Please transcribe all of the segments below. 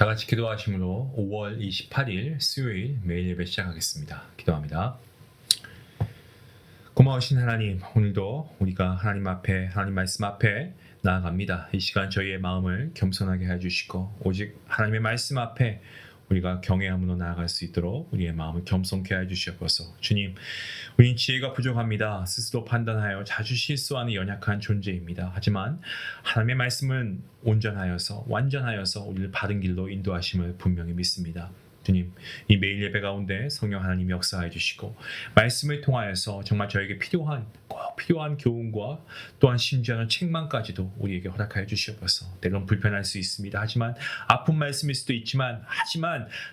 다 같이 기도하심으로 5월 28일 수요일 매일 예배 시작하겠습니다. 기도합니다. 고마우신 하나님, 오늘도 우리가 하나님 앞에, 하나님 말씀 앞에 나아갑니다. 이 시간 저희의 마음을 겸손하게 해주시고 오직 하나님의 말씀 앞에 우리가 경외함으로 나아갈 수 있도록 우리의 마음을 겸손케 해주시옵소서. 주님, 우린 지혜가 부족합니다. 스스로 판단하여 자주 실수하는 연약한 존재입니다. 하지만 하나님의 말씀은 온전하여서 완전하여서 우리를 바른 길로 인도하심을 분명히 믿습니다. 주님, 이 매일 예배 가운데 성령 하나님 역사해 주시고 말씀을 통하여서 정말 저에게 꼭 필요한 교훈과 또한 심지어는 책망까지도 우리에게 허락하여 주시옵소서. 때론 불편할 수 있습니다. 하지만 아픈 말씀일 수도 있지만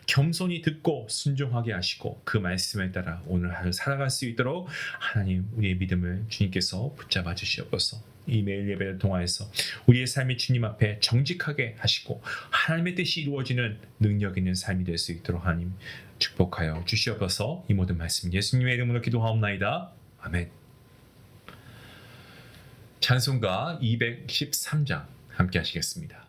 겸손히 듣고 순종하게 하시고 그 말씀에 따라 오늘 하루 살아갈 수 있도록 하나님 우리의 믿음을 주님께서 붙잡아 주시옵소서. 이 매일 예배를 통하여서 우리의 삶이 주님 앞에 정직하게 하시고 하나님의 뜻이 이루어지는 능력 있는 삶이 될 수 있도록 하나님 축복하여 주시옵소서. 이 모든 말씀 예수님의 이름으로 기도하옵나이다. 아멘. 찬송가 213장 함께 하시겠습니다.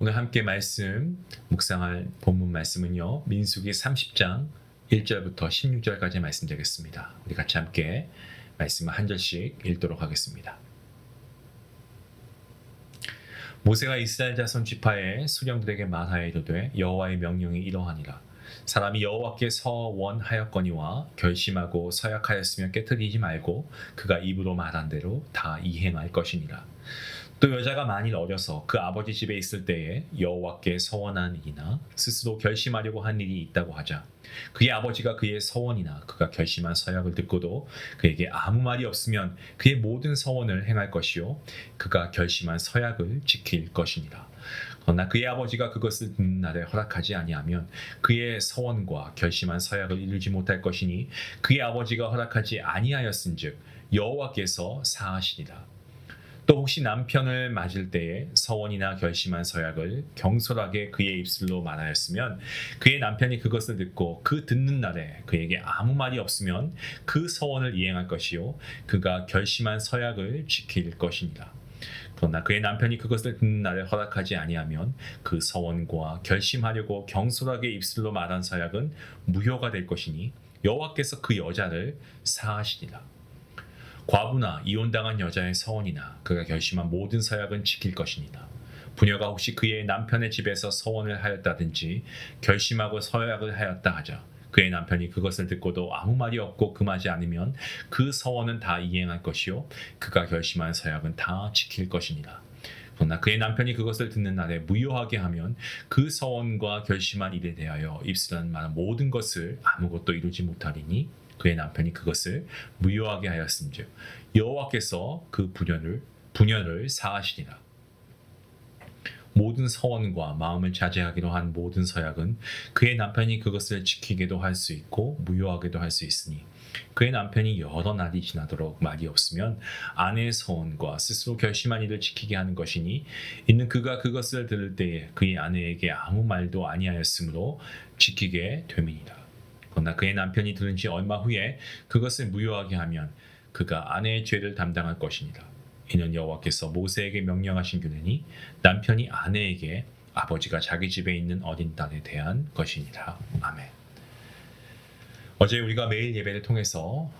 오늘 함께 묵상할 본문 말씀은요, 민수기 30장 1절부터 16절까지 말씀 되겠습니다. 우리 같이 함께 말씀을 한 절씩 읽도록 하겠습니다. 모세가 이스라엘 자손 지파의 수령들에게 말하여 이르되 여호와의 명령이 이러하니라. 사람이 여호와께 서원하였거니와 결심하고 서약하였으면 깨뜨리지 말고 그가 입으로 말한 대로 다 이행할 것이니라. 또 여자가 만일 어려서 그 아버지 집에 있을 때에 여호와께 서원한 일이나 스스로 결심하려고 한 일이 있다고 하자. 그의 아버지가 그의 서원이나 그가 결심한 서약을 듣고도 그에게 아무 말이 없으면 그의 모든 서원을 행할 것이요 그가 결심한 서약을 지킬 것이니라. 그러나 그의 아버지가 그것을 듣는 날에 허락하지 아니하면 그의 서원과 결심한 서약을 이루지 못할 것이니 그의 아버지가 허락하지 아니하였은즉 여호와께서 사하시리라. 또 혹시 남편을 맞을 때에 서원이나 결심한 서약을 경솔하게 그의 입술로 말하였으면 그의 남편이 그것을 듣고 그 듣는 날에 그에게 아무 말이 없으면 그 서원을 이행할 것이요 그가 결심한 서약을 지킬 것이니라. 그러나 그의 남편이 그것을 듣는 날에 허락하지 아니하면 그 서원과 결심하려고 경솔하게 입술로 말한 서약은 무효가 될 것이니 여호와께서 그 여자를 사하시리라. 과부나 이혼당한 여자의 서원이나 그가 결심한 모든 서약은 지킬 것이니라. 부녀가 혹시 그의 남편의 집에서 서원을 하였다든지 결심하고 서약을 하였다 하자. 그의 남편이 그것을 듣고도 아무 말이 없고 금하지 않으면 그 서원은 다 이행할 것이요 그가 결심한 서약은 다 지킬 것이니라. 그러나 그의 남편이 그것을 듣는 날에 무효하게 하면 그 서원과 결심한 일에 대하여 입술한 말한 모든 것을 아무것도 이루지 못하리니 그의 남편이 그것을 무효하게 하였음즉 여호와께서 그 부녀를 사하시리라. 모든 서원과 마음을 자제하기로 한 모든 서약은 그의 남편이 그것을 지키게도 할 수 있고 무효하게도 할 수 있으니 그의 남편이 여러 날이 지나도록 말이 없으면 아내의 서원과 스스로 결심한 일을 지키게 하는 것이니 이는 그가 그것을 들을 때에 그의 아내에게 아무 말도 아니하였으므로 지키게 됨이니라. 그러나 그의 남편이 들은 지 얼마 후에 그것을 무효하게 하면 그가 아내의 죄를 담당할 것이니라. 이는 여호와께서 모세에게 명령하신 규례니 남편이 아내에게 아버지가 자기 집에 있는 어린 딸에 대한 것이니라. 아멘. 어제 우리가 매일 예배를 통해서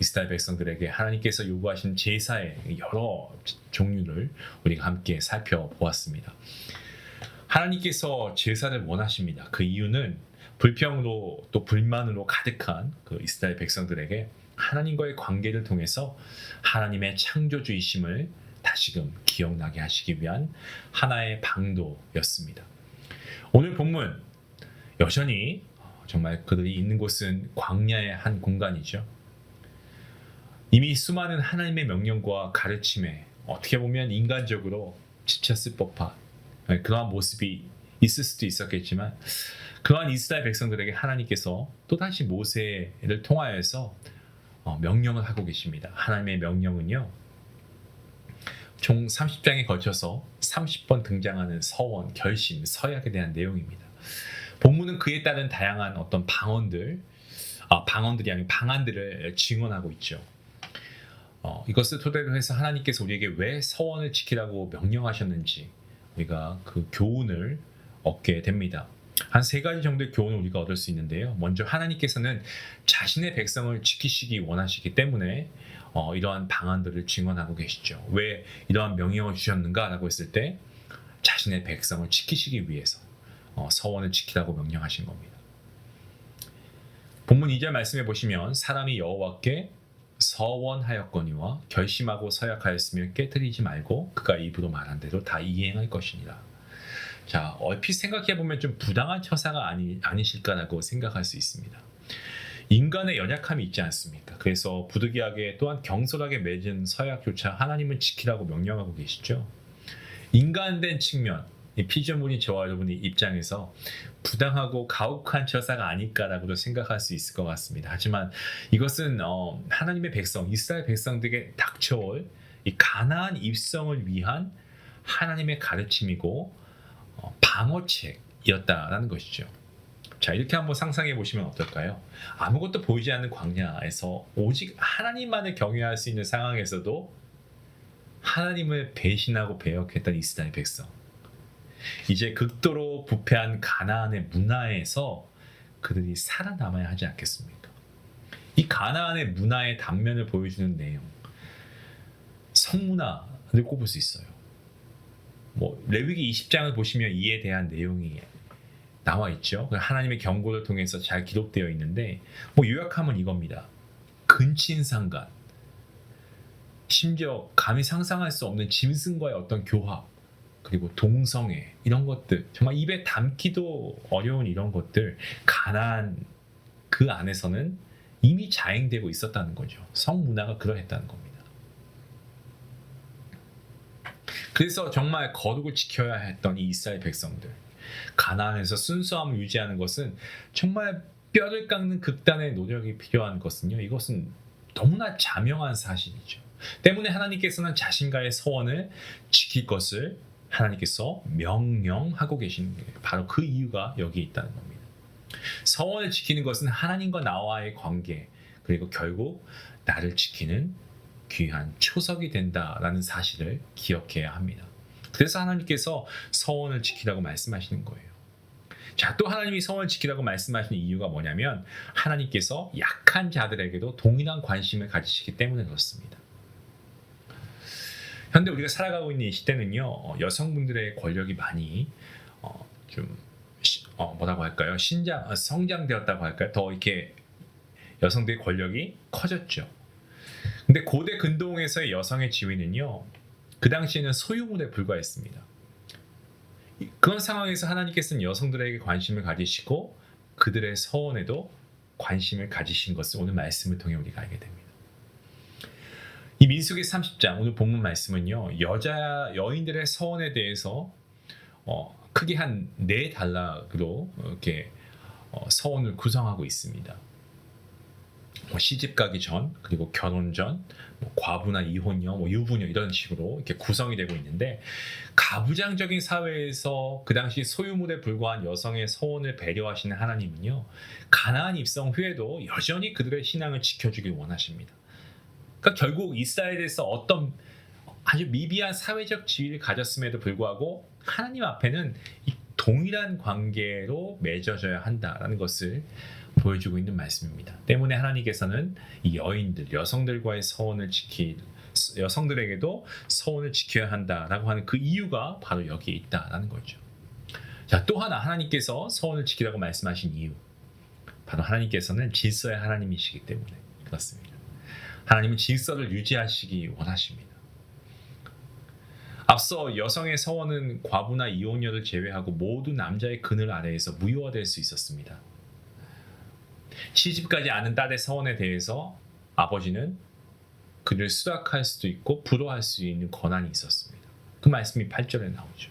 이스라엘 백성들에게 하나님께서 요구하신 제사의 여러 종류를 우리가 함께 살펴보았습니다. 하나님께서 제사를 원하십니다. 그 이유는 불평으로 또 불만으로 가득한 그 이스라엘 백성들에게 하나님과의 관계를 통해서 하나님의 창조주이심을 다시금 기억나게 하시기 위한 하나의 방도였습니다. 오늘 본문 여전히 정말 그들이 있는 곳은 광야의 한 공간이죠. 이미 수많은 하나님의 명령과 가르침에 어떻게 보면 인간적으로 지쳤을 법한 그러한 모습이 있을 수도 있었겠지만 그러한 이스라엘 백성들에게 하나님께서 또다시 모세를 통하여서 명령을 하고 계십니다. 하나님의 명령은요, 총 30장에 걸쳐서 30번 등장하는 서원, 결심, 서약에 대한 내용입니다. 본문은 그에 따른 다양한 어떤 방언들이 아니고 방안들을 증언하고 있죠. 이것을 토대로 해서 하나님께서 우리에게 왜 서원을 지키라고 명령하셨는지 우리가 그 교훈을 얻게 됩니다. 한 세 가지 정도의 교훈을 우리가 얻을 수 있는데요. 먼저 하나님께서는 자신의 백성을 지키시기 원하시기 때문에 이러한 방안들을 증언하고 계시죠. 왜 이러한 명령을 주셨는가라고 했을 때 자신의 백성을 지키시기 위해서 서원을 지키라고 명령하신 겁니다. 본문 2절 말씀해 보시면 사람이 여호와께 서원하였거니와 결심하고 서약하였으며 깨뜨리지 말고 그가 입으로 말한 대로 다 이행할 것이니라. 자, 얼핏 생각해 보면 좀 부당한 처사가 아니실까라고 생각할 수 있습니다. 인간의 연약함이 있지 않습니까? 그래서 부득이하게 또한 경솔하게 맺은 서약조차 하나님은 지키라고 명령하고 계시죠. 인간된 측면, 이 피조물인 저와 여러분의 입장에서 부당하고 가혹한 처사가 아닐까라고도 생각할 수 있을 것 같습니다. 하지만 이것은 하나님의 백성, 이스라엘 백성들에게 닥쳐올 이 가나안 입성을 위한 하나님의 가르침이고 방어책이었다라는 것이죠. 자, 이렇게 한번 상상해 보시면 어떨까요? 아무것도 보이지 않는 광야에서 오직 하나님만을 경외할 수 있는 상황에서도 하나님을 배신하고 배역했던 이스라엘 백성. 이제 극도로 부패한 가나안의 문화에서 그들이 살아남아야 하지 않겠습니까? 이 가나안의 문화의 단면을 보여주는 내용, 성문화를 꼽을 수 있어요. 레위기 20장을 보시면 이에 대한 내용이 나와 있죠. 하나님의 경고를 통해서 잘 기록되어 있는데 뭐 요약하면 이겁니다. 근친상간, 심지어 감히 상상할 수 없는 짐승과의 어떤 교합, 그리고 동성애, 이런 것들, 정말 입에 담기도 어려운 이런 것들, 가나안 그 안에서는 이미 자행되고 있었다는 거죠. 성문화가 그러했다는 겁니다. 그래서 정말 거룩을 지켜야 했던 이 이스라엘 백성들, 가나안에서 순수함을 유지하는 것은 정말 뼈를 깎는 극단의 노력이 필요한 것은요, 이것은 너무나 자명한 사실이죠. 때문에 하나님께서는 자신과의 서원을 지킬 것을 하나님께서 명령하고 계시는 게 바로 그 이유가 여기에 있다는 겁니다. 서원을 지키는 것은 하나님과 나와의 관계, 그리고 결국 나를 지키는 귀한 초석이 된다라는 사실을 기억해야 합니다. 그래서 하나님께서 서원을 지키라고 말씀하시는 거예요. 자, 또 하나님이 서원을 지키라고 말씀하시는 이유가 뭐냐면 하나님께서 약한 자들에게도 동일한 관심을 가지시기 때문에 그렇습니다. 현대 우리가 살아가고 있는 이 시대는요, 여성분들의 권력이 많이 뭐라고 할까요? 성장되었다고 할까요? 더 이렇게 여성들의 권력이 커졌죠. 근데 고대 근동에서의 여성의 지위는요, 그 당시에는 소유물에 불과했습니다. 그런 상황에서 하나님께서는 여성들에게 관심을 가지시고 그들의 서원에도 관심을 가지신 것을 오늘 말씀을 통해 우리가 알게 됩니다. 이 민수기 30장 오늘 본문 말씀은요, 여인들의 서원에 대해서 크게 한 4단락으로 이렇게 서원을 구성하고 있습니다. 시집 가기 전, 그리고 결혼 전, 과부나 이혼녀, 유부녀 이런 식으로 이렇게 구성이 되고 있는데, 가부장적인 사회에서 그 당시 소유물에 불과한 여성의 서원을 배려하시는 하나님은요, 가나안 입성 후에도 여전히 그들의 신앙을 지켜주길 원하십니다. 그러니까 결국 이스라엘에서 어떤 아주 미비한 사회적 지위를 가졌음에도 불구하고 하나님 앞에는 이 동일한 관계로 맺어져야 한다라는 것을 보여주고 있는 말씀입니다. 때문에 하나님께서는 이 여성들과의 서원을 여성들에게도 서원을 지켜야 한다라고 하는 그 이유가 바로 여기에 있다라는 거죠. 자, 또 하나 하나님께서 서원을 지키라고 말씀하신 이유, 바로 하나님께서는 질서의 하나님이시기 때문에 그렇습니다. 하나님은 질서를 유지하시기 원하십니다. 앞서 여성의 서원은 과부나 이혼녀를 제외하고 모두 남자의 그늘 아래에서 무효화될 수 있었습니다. 시집가지 않은 딸의 서원에 대해서 아버지는 그를 수락할 수도 있고 불허할 수 있는 권한이 있었습니다. 그 말씀이 8절에 나오죠.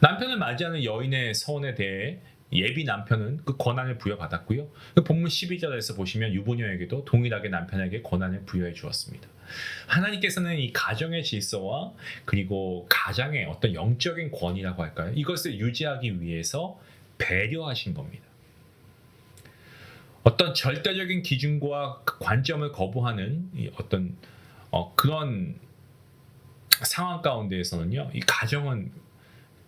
남편을 맞이하는 여인의 서원에 대해 예비 남편은 그 권한을 부여받았고요. 본문 12절에서 보시면 유부녀에게도 동일하게 남편에게 권한을 부여해 주었습니다. 하나님께서는 이 가정의 질서와 그리고 가장의 어떤 영적인 권위라고 할까요? 이것을 유지하기 위해서 배려하신 겁니다. 어떤 절대적인 기준과 관점을 거부하는 어떤 그런 상황 가운데에서는요, 이 가정은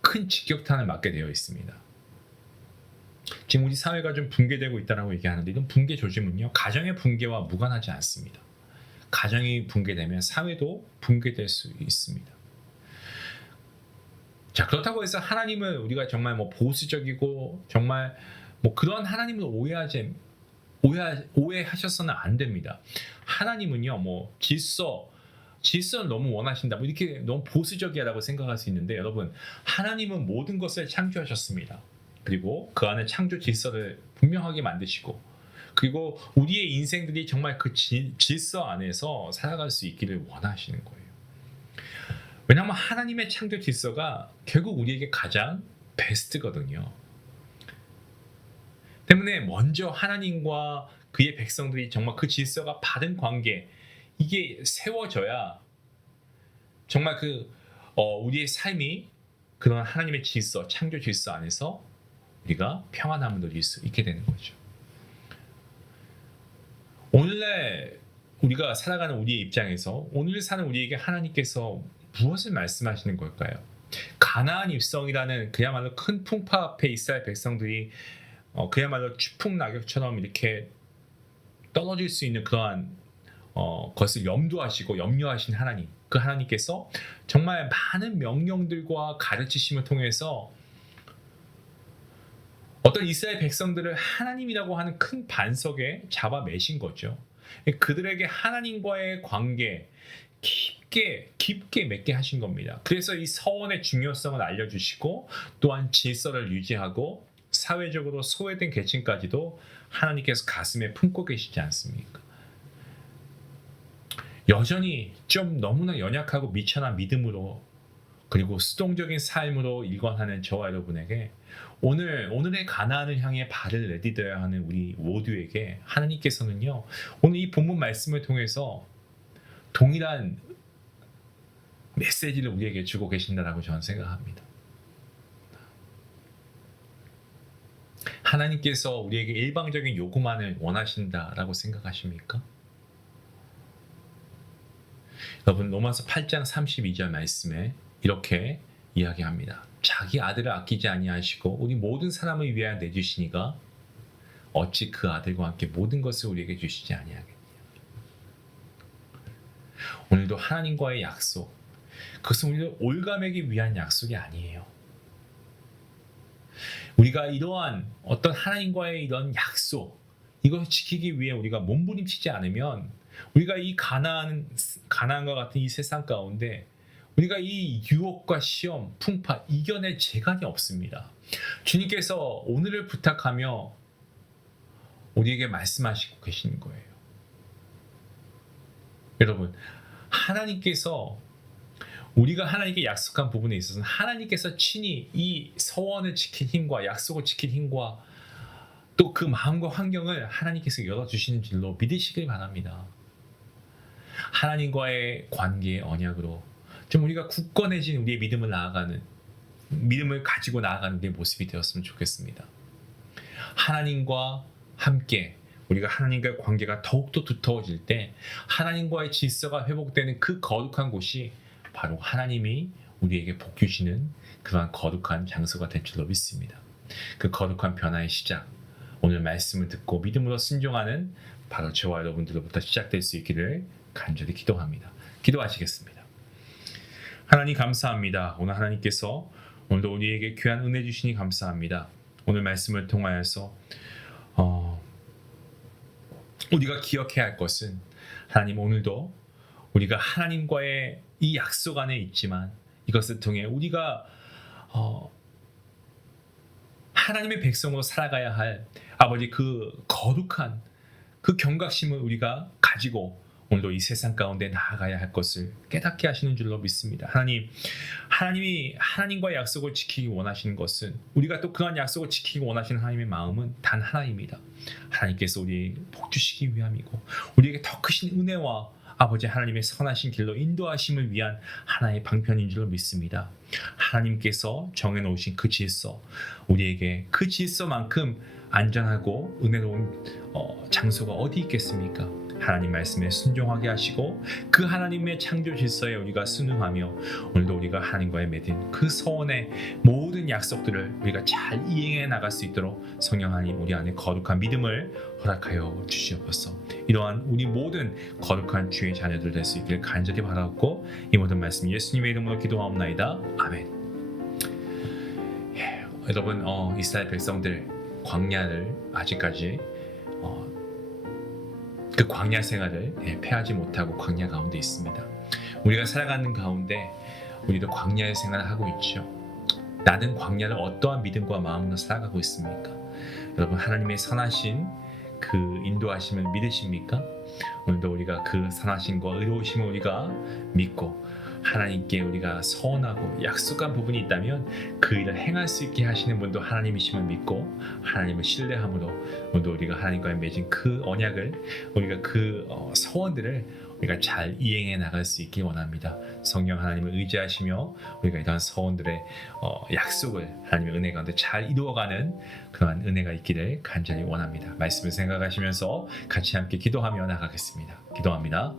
큰 직격탄을 맞게 되어 있습니다. 지금 우리 사회가 좀 붕괴되고 있다고 얘기하는데, 이런 붕괴 조짐은요, 가정의 붕괴와 무관하지 않습니다. 가정이 붕괴되면 사회도 붕괴될 수 있습니다. 자, 그렇다고 해서 하나님을 우리가 정말 보수적이고 정말 그런 하나님을 오해하셔서는 안 됩니다. 하나님은요, 질서를 너무 원하신다, 이렇게 너무 보수적이라고 생각할 수 있는데, 여러분, 하나님은 모든 것을 창조하셨습니다. 그리고 그 안에 창조 질서를 분명하게 만드시고, 그리고 우리의 인생들이 정말 그 질서 안에서 살아갈 수 있기를 원하시는 거예요. 왜냐하면 하나님의 창조 질서가 결국 우리에게 가장 베스트거든요. 때문에 먼저 하나님과 그의 백성들이 정말 그 질서가 바른 관계, 이게 세워져야 정말 우리의 삶이 그런 하나님의 질서, 창조 질서 안에서 우리가 평안함을 누릴 수 있게 되는 거죠. 오늘날 우리가 살아가는 우리의 입장에서 오늘 사는 우리에게 하나님께서 무엇을 말씀하시는 걸까요? 가나안 입성이라는 그야말로 큰 풍파 앞에 이스라엘 백성들이 그야말로 추풍낙엽처럼 이렇게 떨어질 수 있는 그러한 것을 염두하시고 염려하신 하나님, 그 하나님께서 정말 많은 명령들과 가르치심을 통해서 어떤 이스라엘 백성들을 하나님이라고 하는 큰 반석에 잡아매신 거죠. 그들에게 하나님과의 관계 깊게 맺게 하신 겁니다. 그래서 이 서원의 중요성을 알려주시고 또한 질서를 유지하고 사회적으로 소외된 계층까지도 하나님께서 가슴에 품고 계시지 않습니까? 여전히 좀 너무나 연약하고 미천한 믿음으로 그리고 수동적인 삶으로 일관하는 저와 여러분에게 오늘의 가나안을 향해 발을 내디뎌야 하는 우리 모두에게 하나님께서는요, 오늘 이 본문 말씀을 통해서 동일한 메시지를 우리에게 주고 계신다라고 저는 생각합니다. 하나님께서 우리에게 일방적인 요구만을 원하신다라고 생각하십니까? 여러분, 로마서 8장 32절 말씀에 이렇게 이야기합니다. 자기 아들을 아끼지 아니하시고 우리 모든 사람을 위하여 내주시니가 어찌 그 아들과 함께 모든 것을 우리에게 주시지 아니하겠느냐. 오늘도 하나님과의 약속, 그것은 우리를 올가매기 위한 약속이 아니에요. 우리가 이러한 어떤 하나님과의 이런 약속, 이것을 지키기 위해 우리가 몸부림치지 않으면 우리가 이 가나안과 같은 이 세상 가운데 우리가 이 유혹과 시험, 풍파 이겨낼 재간이 없습니다. 주님께서 오늘을 부탁하며 우리에게 말씀하시고 계시는 거예요. 여러분, 하나님께서 우리가 하나님께 약속한 부분에 있어서는 하나님께서 친히 이 서원을 지킬 힘과 약속을 지킬 힘과 또 그 마음과 환경을 하나님께서 열어주시는 줄로 믿으시길 바랍니다. 하나님과의 관계의 언약으로 좀 우리가 굳건해진 우리의 믿음을 가지고 나아가는 우리의 모습이 되었으면 좋겠습니다. 하나님과 함께 우리가 하나님과의 관계가 더욱더 두터워질 때 하나님과의 질서가 회복되는 그 거룩한 곳이 바로 하나님이 우리에게 복 주시는 그러한 거룩한 장소가 될 줄로 믿습니다. 그 거룩한 변화의 시작, 오늘 말씀을 듣고 믿음으로 순종하는 바로 저와 여러분들로부터 시작될 수 있기를 간절히 기도합니다. 기도하시겠습니다. 하나님 감사합니다. 오늘 하나님께서 오늘도 우리에게 귀한 은혜 주시니 감사합니다. 오늘 말씀을 통하여서 우리가 기억해야 할 것은 하나님, 오늘도 우리가 하나님과의 이 약속 안에 있지만 이것을 통해 우리가 하나님의 백성으로 살아가야 할 아버지 그 거룩한 그 경각심을 우리가 가지고 오늘도 이 세상 가운데 나아가야 할 것을 깨닫게 하시는 줄로 믿습니다. 하나님이 하나님과의 약속을 지키기 원하시는 것은 우리가 또 그런 약속을 지키기 원하시는 하나님의 마음은 단 하나입니다. 하나님께서 우리 복 주시기 위함이고 우리에게 더 크신 은혜와 아버지 하나님의 선하신 길로 인도하심을 위한 하나의 방편인 줄로 믿습니다. 하나님께서 정해놓으신 그 질서, 우리에게 그 질서만큼 안전하고 은혜로운 장소가 어디 있겠습니까? 하나님 말씀에 순종하게 하시고 그 하나님의 창조 질서에 우리가 순응하며 오늘도 우리가 하나님과의 맺은 그 서원의 모든 약속들을 우리가 잘 이행해 나갈 수 있도록 성령 하나님 우리 안에 거룩한 믿음을 허락하여 주시옵소서. 이러한 우리 모든 거룩한 주의 자녀들 될 수 있기를 간절히 바라옵고 이 모든 말씀 예수님의 이름으로 기도하옵나이다. 아멘. 여러분, 이스라엘 백성들 광야를 아직까지 그 광야 생활을 패하지 못하고 광야 가운데 있습니다. 우리가 살아가는 가운데 우리도 광야의 생활을 하고 있죠. 나는 광야를 어떠한 믿음과 마음으로 살아가고 있습니까? 여러분, 하나님의 선하신 그 인도하심을 믿으십니까? 오늘도 우리가 그 선하심과 의로우심을 우리가 믿고 하나님께 우리가 서원하고 약속한 부분이 있다면 그 일을 행할 수 있게 하시는 분도 하나님이심을 믿고 하나님을 신뢰함으로 오늘도 우리가 하나님과의 맺은 그 언약을 우리가 그 서원들을 우리가 잘 이행해 나갈 수 있길 원합니다. 성령 하나님을 의지하시며 우리가 이러한 서원들의 약속을 하나님의 은혜 가운데 잘 이루어가는 그러한 은혜가 있기를 간절히 원합니다. 말씀을 생각하시면서 같이 함께 기도하며 나가겠습니다. 기도합니다.